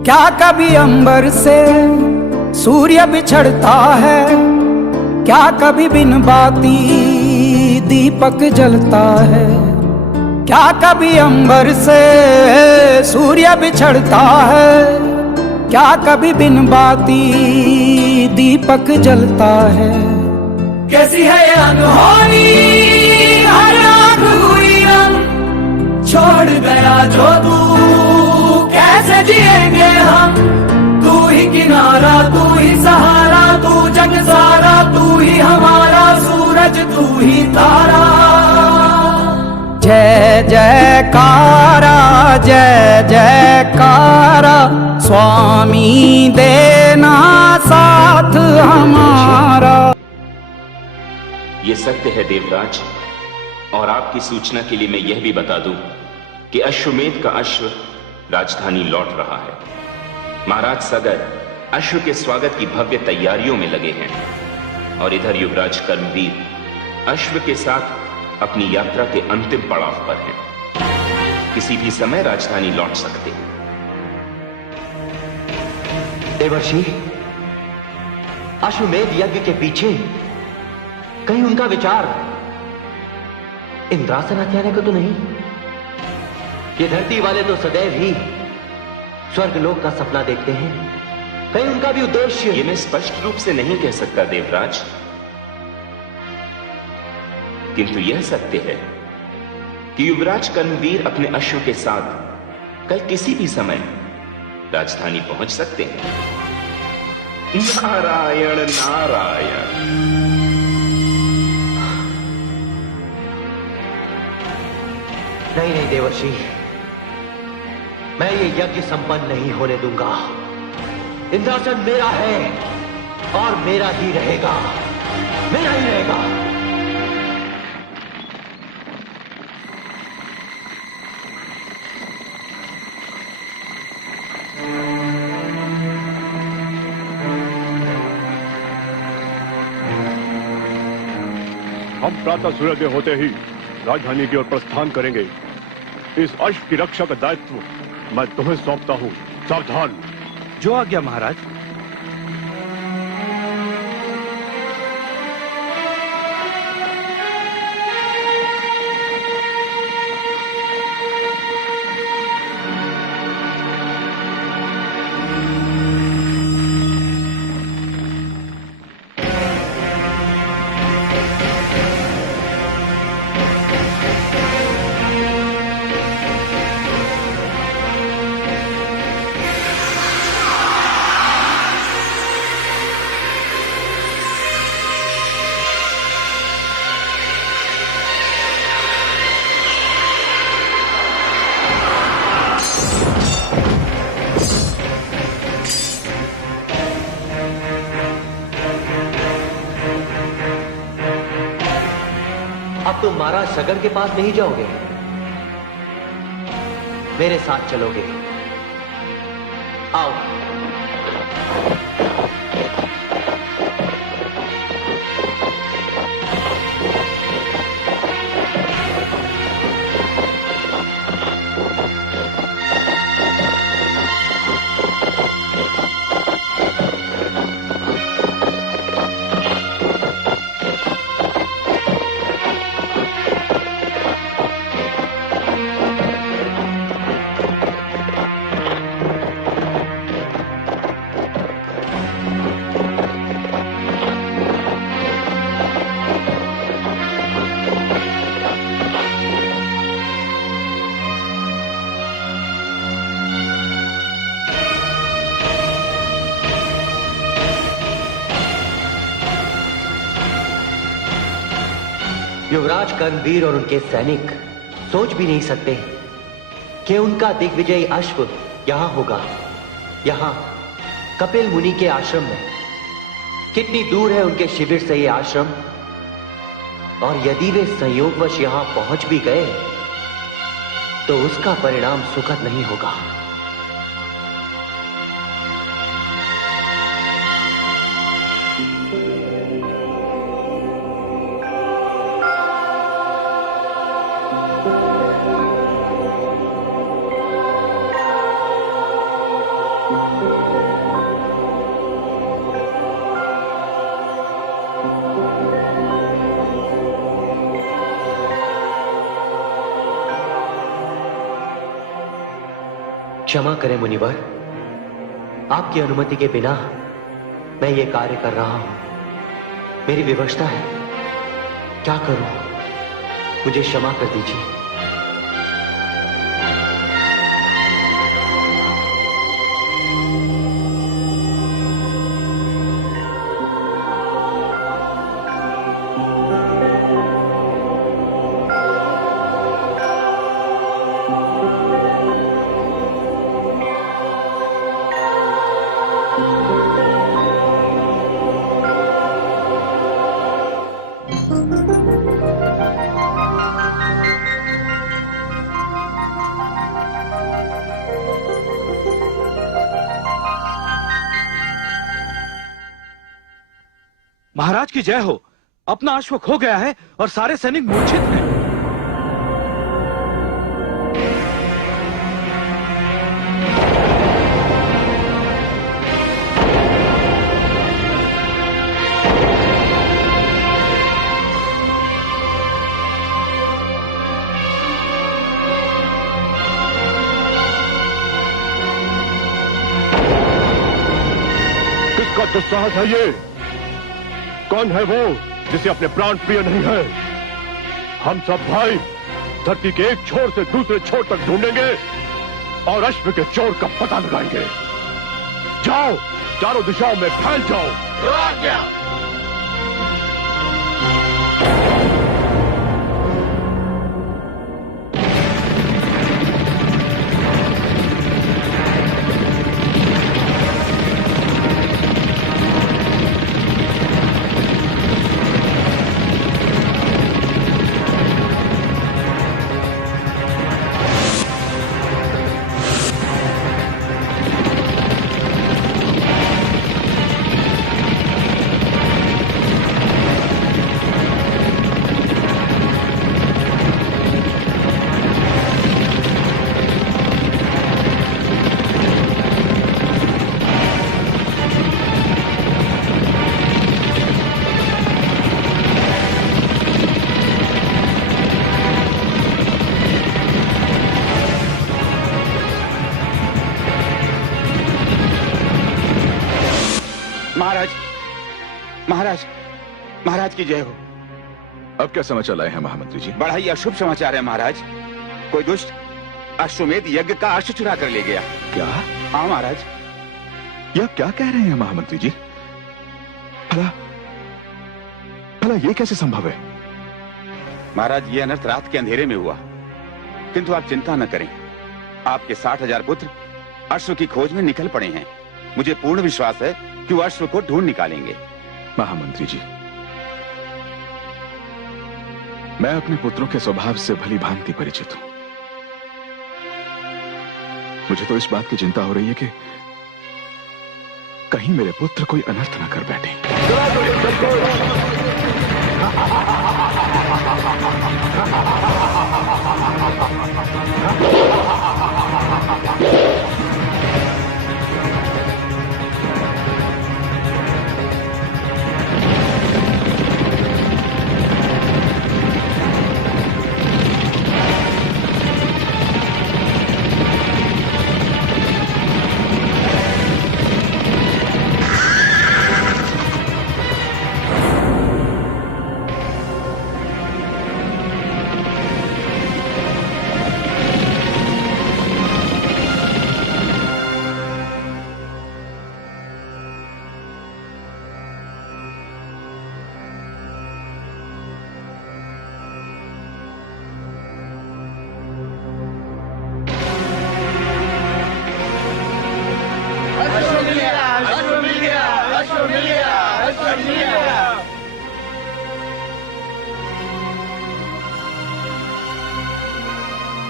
क्या कभी अंबर से सूर्य बिछड़ता है, क्या कभी बिन बाती दीपक जलता है। क्या कभी अंबर से सूर्य बिछड़ता है, क्या कभी बिन बाती दीपक जलता है। कैसी है ये अनहोनी हर रात हुई हम, छोड़ गया जो तू कैसे जिएंगे हम। तू ही किनारा, तू ही सहारा, तू जग सारा, तू ही हमारा सूरज, तू ही तारा। जय जयकारा, जय जयकारा, स्वामी देना साथ हमारा। ये सत्य है देवराज, और आपकी सूचना के लिए मैं यह भी बता दूं कि अश्वमेध का अश्व राजधानी लौट रहा है। महाराज सगर अश्व के स्वागत की भव्य तैयारियों में लगे हैं, और इधर युवराज कर्मवीर अश्व के साथ अपनी यात्रा के अंतिम पड़ाव पर हैं। किसी भी समय राजधानी लौट सकते हैं। देवर्षि, अश्वमेध यज्ञ के पीछे कहीं उनका विचार इंद्रासन हत्याने को तो नहीं? ये धरती वाले तो सदैव ही स्वर्गलोक का सपना देखते हैं, कहीं उनका भी उद्देश्य? ये मैं स्पष्ट रूप से नहीं कह सकता देवराज, किंतु यह सत्य है कि युवराज कर्मवीर अपने अश्व के साथ कल किसी भी समय राजधानी पहुंच सकते हैं। नारायण नारायण। नहीं नहीं देवर्षि, मैं ये यज्ञ संपन्न नहीं होने दूंगा। इंद्रासन मेरा है और मेरा ही रहेगा, मेरा ही रहेगा। हम प्रातः सूर्योदय होते ही राजधानी की ओर प्रस्थान करेंगे। इस अश्व की रक्षा का दायित्व मैं तुम्हें सौंपता हूँ। सावधान। जो आज्ञा महाराज। अब तुम महाराज सगर के पास नहीं जाओगे, मेरे साथ चलोगे। आओ। युवराज कर्मवीर और उनके सैनिक सोच भी नहीं सकते कि उनका दिग्विजयी अश्व यहां होगा, यहां कपिल मुनि के आश्रम में। कितनी दूर है उनके शिविर से ये आश्रम, और यदि वे संयोगवश यहां पहुंच भी गए तो उसका परिणाम सुखद नहीं होगा। क्षमा करें मुनिवर, आपकी अनुमति के बिना मैं ये कार्य कर रहा हूं। मेरी विवशता है, क्या करूं? मुझे क्षमा कर दीजिए। महाराज की जय हो। अपना अश्व खो गया है और सारे सैनिक मूर्छित हैं। किसका दुस्साहस है ये? कौन है वो जिसे अपने प्राण प्रिय नहीं है? हम सब भाई धरती के एक छोर से दूसरे छोर तक ढूंढेंगे और अश्व के चोर का पता लगाएंगे। जाओ, चारों दिशाओं में फैल जाओ। महाराज की जय हो। अब क्या समाचार लाए हैं महामंत्री जी? बड़ा ही अशुभ समाचार है महाराज। कोई दुष्ट अश्वमेध यज्ञ का अश्व चुरा कर ले गया। क्या? हाँ महाराज। यह क्या कह रहे हैं महामंत्री जी? भला भला ये कैसे संभव है? महाराज, ये अनर्थ रात के अंधेरे में हुआ, किंतु आप चिंता न करें। आपके 60,000 पुत्र अश्व की खोज में निकल पड़े हैं। मुझे पूर्ण विश्वास है कि वो अश्व को ढूंढ निकालेंगे। महामंत्री जी, मैं अपने पुत्रों के स्वभाव से भली भांति परिचित हूं। मुझे तो इस बात की चिंता हो रही है कि कहीं मेरे पुत्र कोई अनर्थ ना कर बैठे।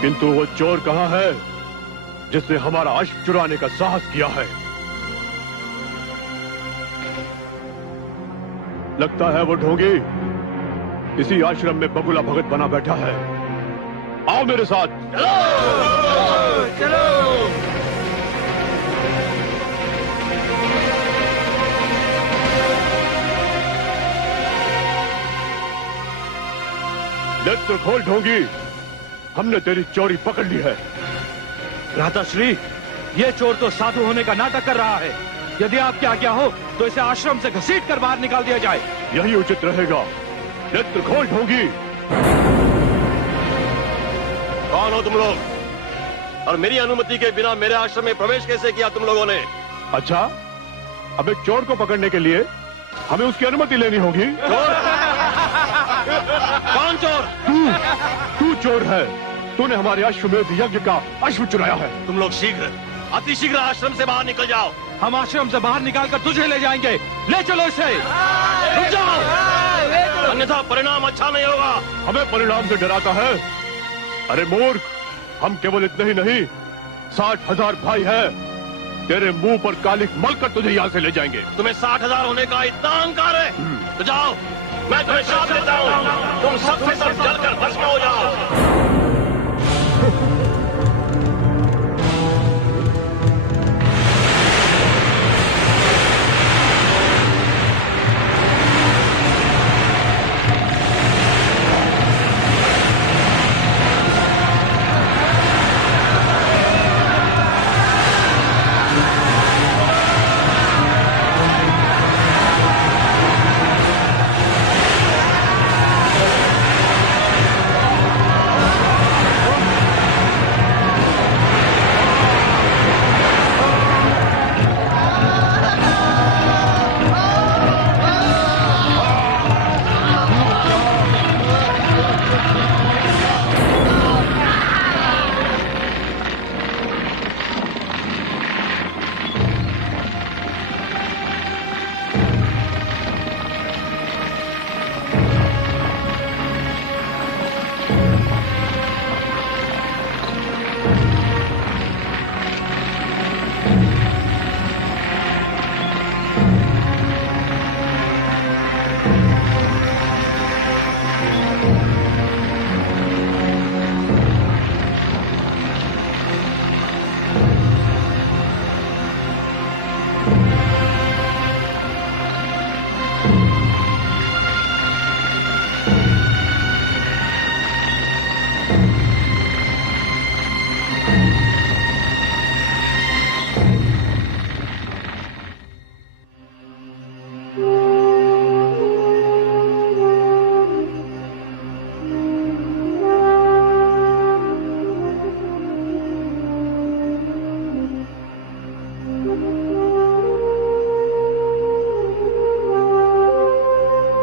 किंतु वो चोर कहां है जिसने हमारा अश्व चुराने का साहस किया है? लगता है वो ढोंगी इसी आश्रम में बगुला भगत बना बैठा है। आओ मेरे साथ। चलो चलो। नेत्र खोल ढोंगी, हमने तेरी चोरी पकड़ ली है। भ्राताश्री, ये चोर तो साधु होने का नाटक कर रहा है। यदि आपकी आज्ञा हो तो इसे आश्रम से घसीट कर बाहर निकाल दिया जाए। यही उचित रहेगा। नेत्र खोल ढोंगी। कौन हो तुम लोग, और मेरी अनुमति के बिना मेरे आश्रम में प्रवेश कैसे किया तुम लोगों ने? अच्छा, अब एक चोर को पकड़ने के लिए हमें उसकी अनुमति लेनी होगी। चोर? कौन चोर? तू चोर है। तूने हमारे अश्वमेध यज्ञ का अश्व चुराया है। तुम लोग शीघ्र, अति शीघ्र आश्रम से बाहर निकल जाओ। हम आश्रम से बाहर निकालकर तुझे ले जाएंगे। ले चलो इसे। रुक जाओ, अन्यथा परिणाम अच्छा नहीं होगा। हमें परिणाम से डराता है? अरे मूर्ख, हम केवल इतने ही नहीं, 60,000 भाई है। तेरे मुंह पर कालिक मलकर तुझे यहाँ से ले जाएंगे। तुम्हें 60,000 होने का इतना अहंकार है? तो जाओ, मैं तुम्हें श्राप देता हूँ, तुम सबसे सब जलकर भस्म हो जाओ।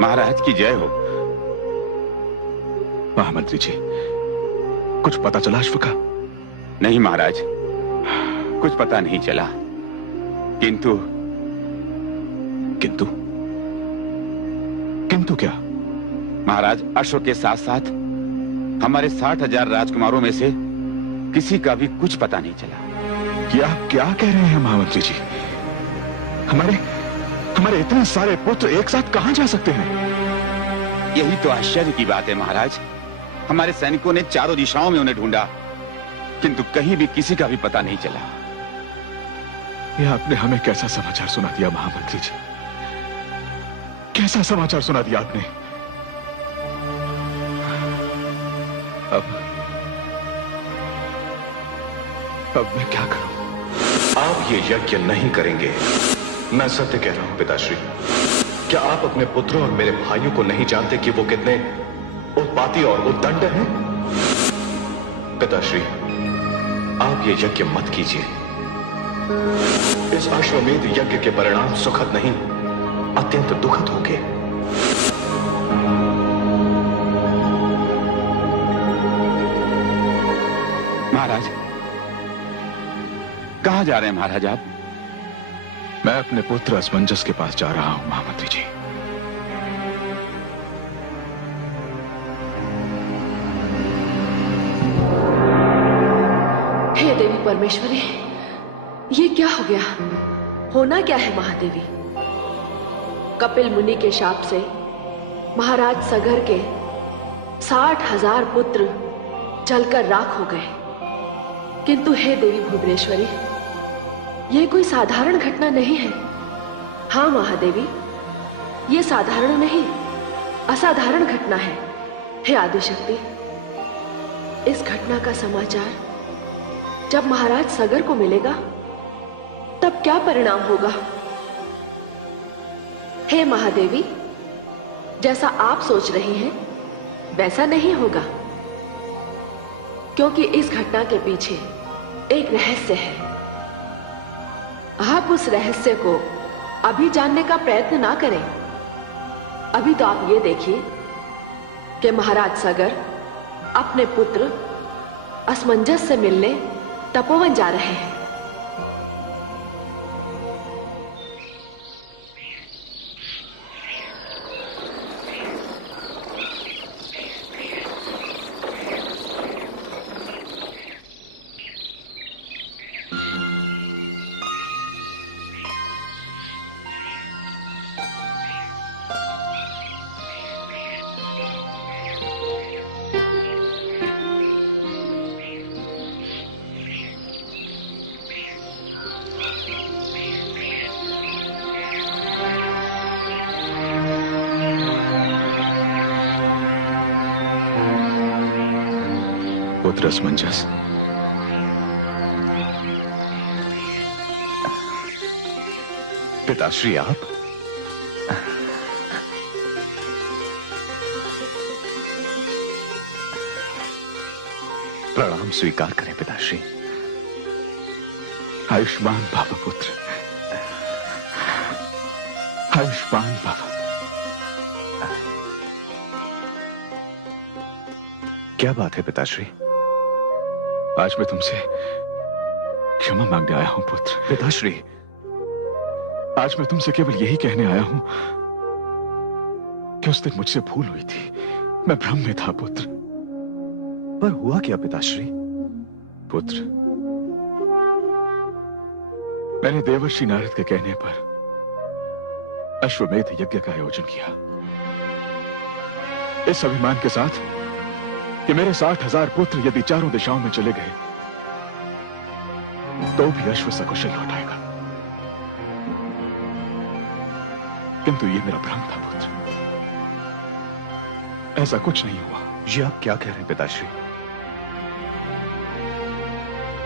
महाराज की जय हो। महामंत्री जी, कुछ पता चला अश्व का? नहीं महाराज, कुछ पता नहीं चला। किंतु किंतु किंतु क्या? महाराज, अश्व के साथ साथ हमारे 60,000 राजकुमारों में से किसी का भी कुछ पता नहीं चला। क्या क्या कह रहे हैं महामंत्री जी? हमारे इतने सारे पुत्र एक साथ कहां जा सकते हैं? यही तो आश्चर्य की बात है महाराज। हमारे सैनिकों ने चारों दिशाओं में उन्हें ढूंढा, किंतु कहीं भी किसी का भी पता नहीं चला। यह आपने हमें कैसा समाचार सुना दिया महामंत्री जी? कैसा समाचार सुना दिया आपने? अब मैं क्या करूं? आप ये यज्ञ नहीं करेंगे, मैं सत्य कह रहा हूं पिताश्री। क्या आप अपने पुत्रों और मेरे भाइयों को नहीं जानते कि वो कितने उत्पाती और उद्दंड हैं? पिताश्री, आप ये यज्ञ मत कीजिए। इस अश्वमेध यज्ञ के परिणाम सुखद नहीं, अत्यंत दुखद होंगे। महाराज, कहां जा रहे हैं महाराज आप? मैं अपने पुत्र असमंजस के पास जा रहा हूं महामंत्री जी। हे देवी परमेश्वरी, ये क्या हो गया? होना क्या है महादेवी? कपिल मुनि के शाप से महाराज सगर के 60,000 पुत्र जलकर राख हो गए। किंतु हे देवी भुवनेश्वरी, यह कोई साधारण घटना नहीं है। हाँ महादेवी, ये साधारण नहीं, असाधारण घटना है। हे आदिशक्ति, इस घटना का समाचार जब महाराज सगर को मिलेगा क्या परिणाम होगा? हे महादेवी, जैसा आप सोच रही हैं वैसा नहीं होगा, क्योंकि इस घटना के पीछे एक रहस्य है। आप उस रहस्य को अभी जानने का प्रयत्न ना करें। अभी तो आप ये देखिए कि महाराज सगर अपने पुत्र असमंजस से मिलने तपोवन जा रहे हैं। पुत्र असमंजस, पिताश्री आप? प्रणाम स्वीकार करें पिताश्री। आयुष्मान भव पुत्र, आयुष्मान भव। क्या बात है पिताश्री? आज मैं तुमसे क्षमा मांगने आया हूं पुत्र। पिताश्री, आज मैं तुमसे केवल यही कहने आया हूं कि उस दिन मुझसे भूल हुई थी, मैं भ्रम में था पुत्र। पर हुआ क्या पिताश्री? पुत्र, मैंने देवर्षि नारद के कहने पर अश्वमेध यज्ञ का आयोजन किया, इस अभिमान के साथ कि मेरे 60,000 पुत्र यदि चारों दिशाओं में चले गए तो भी अश्व सकुशल लौट आएगा। किंतु ये मेरा भ्रम था पुत्र, ऐसा कुछ नहीं हुआ। ये आप क्या कह रहे हैं पिताश्री?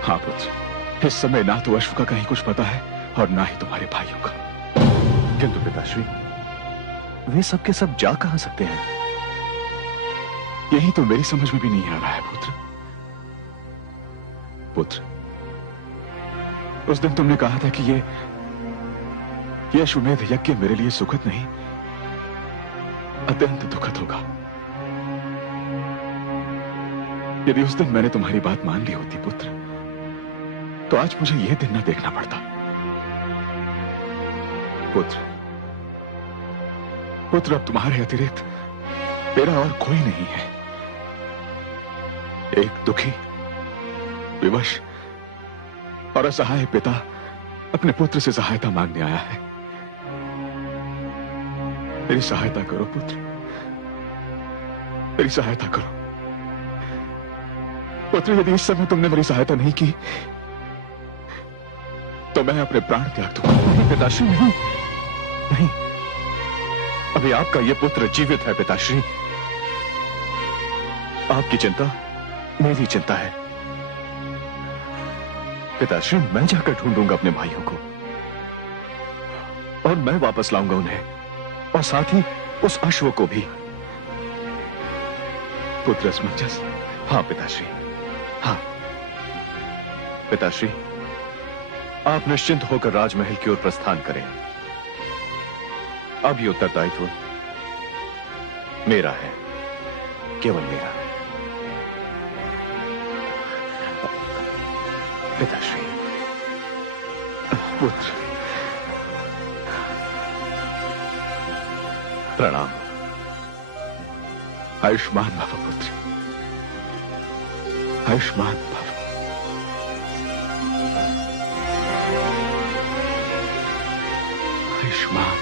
हाँ पुत्र, इस समय ना तो अश्व का कहीं कुछ पता है और ना ही तुम्हारे भाइयों का। किंतु पिताश्री, वे सब के सब जा कहां सकते हैं? यही तो मेरी समझ में भी नहीं आ रहा है पुत्र। पुत्र, उस दिन तुमने कहा था कि ये अश्वमेध यज्ञ मेरे लिए सुखद नहीं, अत्यंत दुखद होगा। यदि उस दिन मैंने तुम्हारी बात मान ली होती पुत्र, तो आज मुझे यह दिन न देखना पड़ता। पुत्र, अब तुम्हारे अतिरिक्त मेरा और कोई नहीं है। एक दुखी, विवश और असहाय पिता अपने पुत्र से सहायता मांगने आया है। मेरी सहायता करो पुत्र, मेरी सहायता करो। पुत्र, यदि इस समय तुमने मेरी सहायता नहीं की तो मैं अपने प्राण त्याग दूंगा। नहीं पिताश्री, नहीं नहीं, अभी आपका यह पुत्र जीवित है पिताश्री। आपकी चिंता मेरी चिंता है पिताश्री। मैं जाकर ढूंढूंगा अपने भाइयों को और मैं वापस लाऊंगा उन्हें, और साथ ही उस अश्व को भी। पुत्र असमंजस। हाँ पिताश्री, हाँ पिताश्री, आप निश्चिंत होकर राजमहल की ओर प्रस्थान करें। अब ये उत्तरदायित्व मेरा है, केवल मेरा। पिताश्री। पुत्र, प्रणाम। आयुष्मान भव पुत्र, आयुष्मान भव। आयुष्मान